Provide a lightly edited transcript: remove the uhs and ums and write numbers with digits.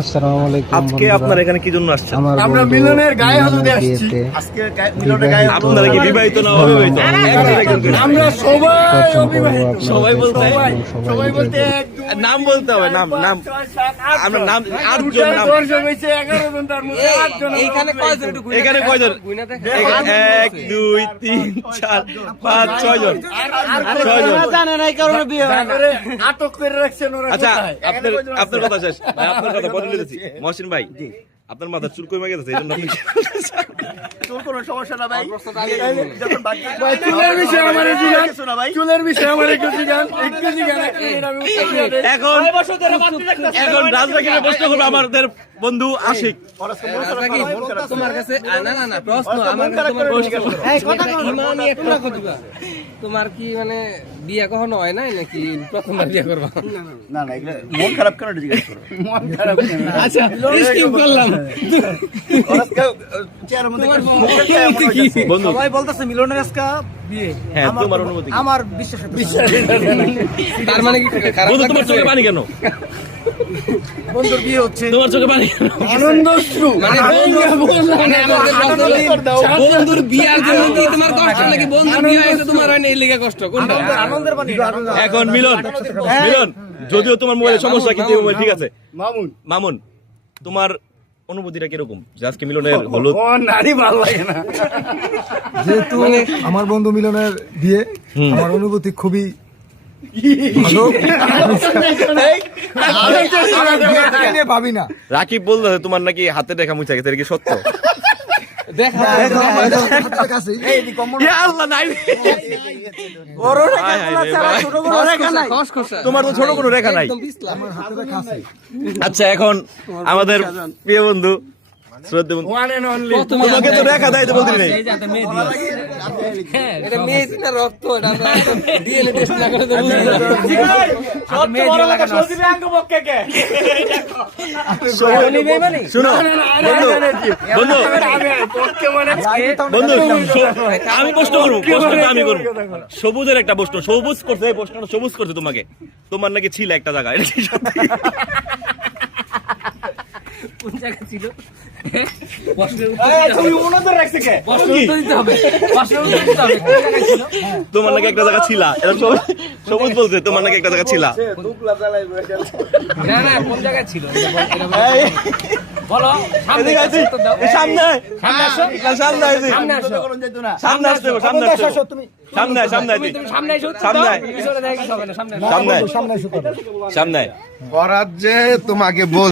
আসসালামু আলাইকুম। আজকে আপনারা এখানে কি জন্য আসছেন? আমরা মিলনের গায়ে হলুদে আসছি। আজকে মিলনের গায়ে হলুদ। আপনারা কি বিবাহিত না অবিবাহিত? আমরা সবাই অবিবাহিত। সবাই বলতে সবাই বলতে নাম বলতে হবে, নাম নাম আমরা নাম 8 জন নাম। দর্শক হইছে 11 জন, তার মধ্যে 8 জন। এইখানে কয়জন একটু গুইনা এখানে কয়জন? 1 2 3 4 5 6 জন। 6 জন জানে না এই কারণে বিয়ে হয় না। তারপরে আটক করে রাখছেন ওরা। আচ্ছা, কোথায়? আপনার কথা শেষ ভাই, আপনার কথা বলে দিতেছি। মহসিন ভাই, আপনার মাথা চুল কমে গেছে, এইজন্য আপনি তোর কোনো সমস্যা না ভাই। যখন বাকি ভাই চুলের বিষয়ে আমারে জিগান, চুলের বিষয়ে আমারে একটু জিগান, একটু জিগান, আমি উত্তর দিয়ে দেই। এখন রাজবাকিরে প্রশ্ন করবে আমাদের বন্ধু আশিক। তোমার কাছে না না না প্রশ্ন আমার কাছে তোমার প্রশ্ন এই কথা ইমানি একটা কথা তোমার কি মানে বিয়ে কখনো হয় নাই নাকি প্রথমবার বিয়ে করবা? না না, এগুলা মন খারাপ কেন জিজ্ঞেস করো? মন খারাপ কেন? আচ্ছা স্কিপ করলাম। বন্ধু সবাই বলতেছে মিলনের আজকে বিয়ে। হ্যাঁ, তোমার অনুমতি কি? আমার বিশ্বাস তার মানে কি খারাপ বন্ধু তোমার চোখে পানি কেন? বন্ধুর বিয়ে হচ্ছে। তোমার চোখে পানি কেন? আনন্দশ্রু মানে মানে আমাদের বন্ধুর বিয়ার জন্য কি তোমার কষ্ট নাকি বন্ধুর বিয়ে হয়েছে তোমার হয় না এই লেগে কষ্ট কোনটা? আনন্দের বাণী। এখন মিলন, যদিও তোমার মোবাইলে সমস্যা, কিন্তু এই মোবাইল ঠিক আছে। মামুন, তোমার অনুভূতিটা কিরকম যে আজকে মিলনের হলুদ? ও নারী ভালো লাগে না। যেহেতু আমার বন্ধু মিলনের বিয়ে, আমার অনুভূতি খুবই ভালো। আমি নিয়ে ভাবি না। রাকিব বললো তোমার নাকি হাতে দেখা মুছা গেছে, এটা কি সত্য? দেখা হাতের কাছেই। ইয়া আল্লাহ, নাই হায় হায় রে ভাই। তোমার তো ছোট কোনো রেখা নাই। একদম পিছলা। আমার হাতের কাছে। আচ্ছা, এখন আমাদের প্রিয় বন্ধু শ্রদ্ধেয় বন্ধু, One and only. তোমাকে তো রেখা দেয় তো বলতে নেই। এটা মেয়ে না রক্ত এটা ডিএনএ টেস্ট না করে দেবো। শুনো বন্ধু, বন্ধু আমি প্রশ্ন করবো, প্রশ্নটা আমি করবো। সবুজের একটা প্রশ্ন, সবুজ করছে, এই প্রশ্নটা সবুজ করছে তোমাকে। তোমার নাকি ছিল একটা জায়গায়, এটা কি সত্যি? কোন জায়গা ছিল? তোমার নাকি একটা জায়গা ছিল, এটা সবুজ বলছে, তোমার নাকি একটা জায়গা ছিল। না না কোন জায়গা ছিল বলো। সামনে দাও। সামনে সামনে আসো। সামনে আইছি। সামনে আসো। সামনে আসতে হবে, সামনে আসতে হবে। সামনে সামনে আইছি। তুমি সামনে এসো। সামনে। পিছনে দেখি সবাই না সামনে আসো। সামনে সামনে এসে কথা। সামনে। ফরাজ যে তোমাকে বল